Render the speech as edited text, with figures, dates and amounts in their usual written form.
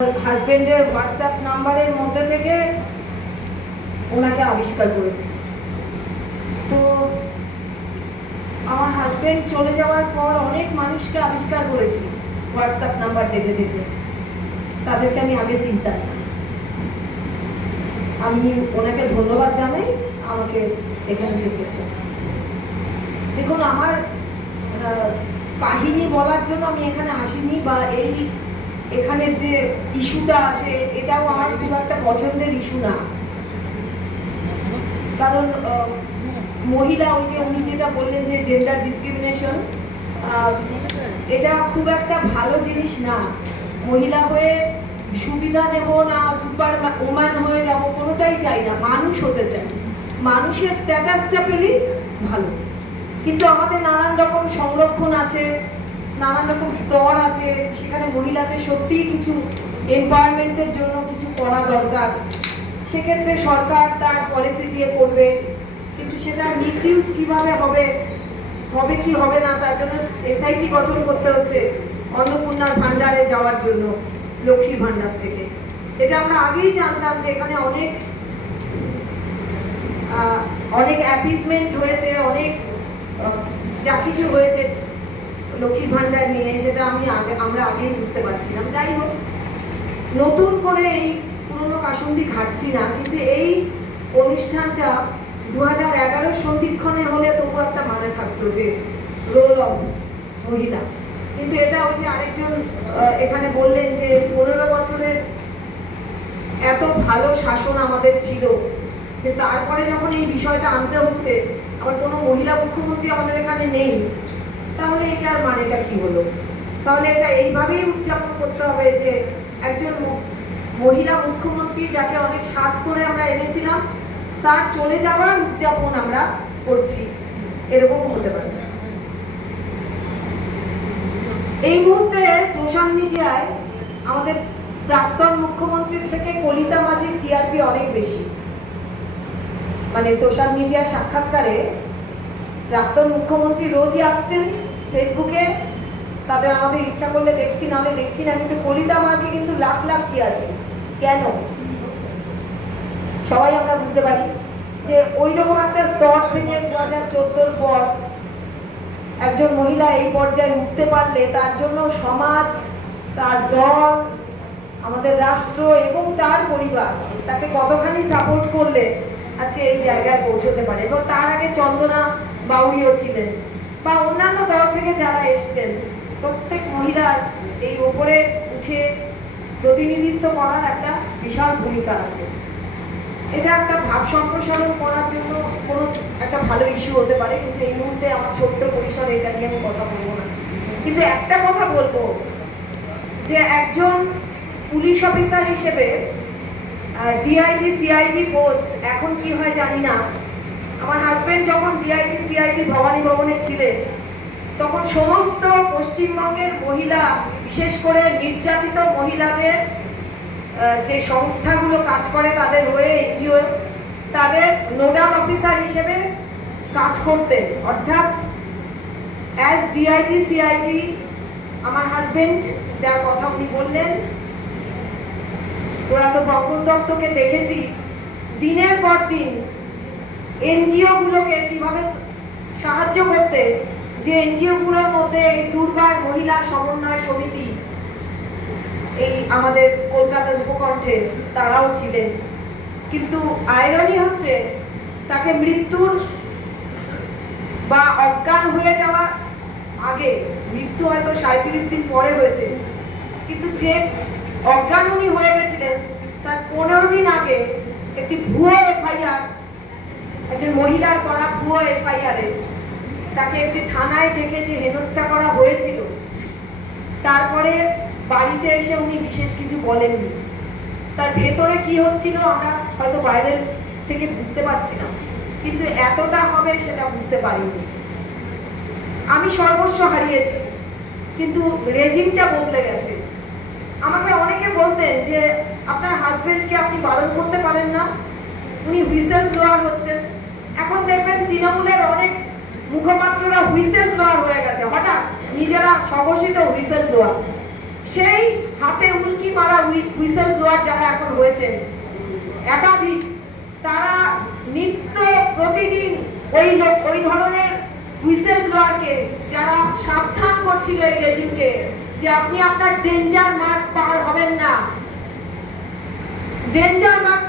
হাজবেন্ডের হোয়াটসঅ্যাপ নাম্বারের মধ্যে থেকে ওনাকে আবিষ্কার করেছি। তো আমার হাজবেন্ড চলে যাওয়ার পর অনেক মানুষকে আবিষ্কার করেছি হোয়াটসঅ্যাপ নাম্বার দেখে দেখে। তাদেরকে আমি আগে চিনতাম না। আমি ওনাকে ধন্যবাদ জানাই আমাকে এখানে ডেকেছে। দেখুন, আমার কাহিনী বলার জন্য আমি এখানে আসিনি, বা এখানের যে ইস্যুটা আছে এটাও আমার খুব একটা পছন্দের ইস্যু না। কারণ মহিলা, ওই যে উনি যেটা বললেন যে জেন্ডার ডিসক্রিমিনেশন, এটা খুব একটা ভালো জিনিস না। মহিলা হয়ে সুবিধা নেব না, সুপার ওম্যান হয়ে যাব, কোনোটাই চাই না। মানুষ হতে চাই, মানুষের স্ট্যাটাসটা পেলেই ভালো। কিন্তু আমাদের নানান রকম সংরক্ষণ আছে, নানান রকম স্তর আছে, সেখানে মহিলাদের সত্যিই কিছু এমপাওয়ারমেন্টের জন্য কিছু করা দরকার। সেক্ষেত্রে সরকার তার পলিসি দিয়ে করবে, কিন্তু সেটা মিসইউজ কিভাবে হবে কি হবে না, তার জন্য এসআইটি গঠন করতে হচ্ছে অন্নপূর্ণার ভান্ডারে যাওয়ার জন্য, লক্ষ্মীর ভান্ডার থেকে। এটা আমরা আগেই জানতাম যে এখানে অনেক অ্যাপিসমেন্ট হয়েছে, অনেক যা কিছু হয়েছে লক্ষ্মীর ভান্ডার নিয়ে, সেটা আমরা আগেই বুঝতে পারছিলাম। যাই হোক, নতুন করে এই পুরনো কাসুন্দি ঘাটছি না। কিন্তু এই অনুষ্ঠানটা 2011 সন্ধিক্ষণে হলে তবু একটা মানে থাকতো যে রোল অফ মহিলা। কিন্তু এটা ওই যে আরেকজন এখানে বললেন যে 15 বছরের এত ভালো শাসন আমাদের ছিল, কিন্তু তারপরে যখন এই বিষয়টা আনতে হচ্ছে, আবার কোনো মহিলা মুখ্যমন্ত্রী আমাদের এখানে নেই, তাহলে এটার মানেটা কি হলো? তাহলে এটা এইভাবেই উদযাপন করতে হবে যে একজন মহিলা মুখ্যমন্ত্রী, যাকে অনেক সাধ করে আমরা এনেছিলাম, তার চলে যাওয়ার উদযাপন আমরা করছি, এরকম হতে পারে। এই মুহূর্তে সোশ্যাল মিডিয়ায় আমাদের প্রাক্তন মুখ্যমন্ত্রীর থেকে কলিতা মাঝির টিআরপি অনেক বেশি। মানে সোশ্যাল মিডিয়ার সাক্ষাৎকারে প্রাক্তন মুখ্যমন্ত্রী রোজই আসছেন ফেসবুকে, তাদের আমাদের ইচ্ছা করলে দেখছি, নাহলে দেখছি না। কিন্তু কলিতা মাঝি কিন্তু লাখ লাখ টিআরপি। কেন? সবাই আমরা বুঝতে পারি যে ওই রকম একটা স্তর থেকে 2014 পর একজন মহিলা এই পর্যায়ে উঠতে পারলে তার জন্য সমাজ, তার দল, আমাদের রাষ্ট্র এবং তার পরিবার তাকে কতখানি সাপোর্ট করলে আজকে এই জায়গায় পৌঁছতে পারে। এবং তার আগে চন্দনা বাউরিও ছিলেন, বা অন্যান্য দল থেকে যারা এসছেন, প্রত্যেক মহিলার এই ওপরে উঠে প্রতিনিধিত্ব করার একটা বিশাল ভূমিকা আছে। এটা একটা ভাব সম্প্রসারণ করার জন্য কোনো একটা ভালো ইস্যু হতে পারে, কিন্তু এই মুহূর্তে আমার ছোট্ট পরিসরে এটা নিয়ে আমি কথা বলবো না। কিন্তু একটা কথা বলবো যে একজন পুলিশ অফিসার হিসেবে ডিআইজি সিআইজি পোস্ট এখন কি হয় জানি না। আমার হাজবেন্ড যখন ডিআইজি সিআইজি ভবানী ভবনে ছিলেন, তখন সমস্ত পশ্চিমবঙ্গের মহিলা, বিশেষ করে নির্যাতিত মহিলাদের যে সংস্থাগুলো কাজ করে তাদের হয়ে, এনজিও, তাদের নোডাল অফিসার হিসেবে কাজ করতেন। অর্থাৎ অ্যাজ ডিআইজি সিআইজি আমার হাজবেন্ড, যার কথা উনি বললেন, প্রয়াত পঙ্কজ দত্তকে দেখেছি দিনের পর দিন এনজিও গুলোকে কিভাবে সাহায্য করতে। যে এনজিও গুলোর মধ্যে এই দুর্বার মহিলা সমন্বয় সমিতি, এই আমাদের কলকাতার উপকণ্ঠে, তারাও ছিলেন। কিন্তু আয়রনি হচ্ছে, তাকে মৃত্যুর বা অজ্ঞান হয়ে যাওয়া আগে, মৃত্যু হয়তো 37 দিন পরে হয়েছে, কিন্তু যে অজ্ঞান উনি হয়ে গেছিলেন তার 15 দিন আগে একটি ভুয়ো এফআইআর, একজন মহিলার করা ভুয়ো এফআইআরে তাকে একটি থানায় ডেকে যে হেনস্থা করা হয়েছিল, তারপরে বাড়িতে এসে উনি বিশেষ কিছু বলেননি। তার ভেতরে কি হচ্ছিল আমরা হয়তো বাইরের থেকে বুঝতে পারছি না, কিন্তু এতটা হবে সেটা বুঝতে পারিনি। আমি সর্বস্ব হারিয়েছি, কিন্তু রেজিমটা বদলে গেছে। আমাকে অনেকে বলতেন যে আপনার হাজবেন্ডকে আপনি বারণ করতে পারেন না, উনি হুইসেল ব্লোয়ার হচ্ছেন। এখন দেখবেন তৃণমূলের অনেক মুখপাত্ররা হুইসেল ব্লোয়ার হয়ে গেছে, হঠাৎ নিজেরা স্বঘোষিত হুইসেল ব্লোয়ার। সেই হাতে উল্কি মারা হুইসেল ব্লোয়ার যারা এখন হয়েছে একাধিক, তারা নিত্য প্রতিদিন ওই ধরনের হুইসেল ব্লোয়ারকে যারা সাবধান করছিল এই রেজিমকে যে আপনি আপনার ডেঞ্জার মার্ক পার হবেন না, ডেঞ্জার মার্ক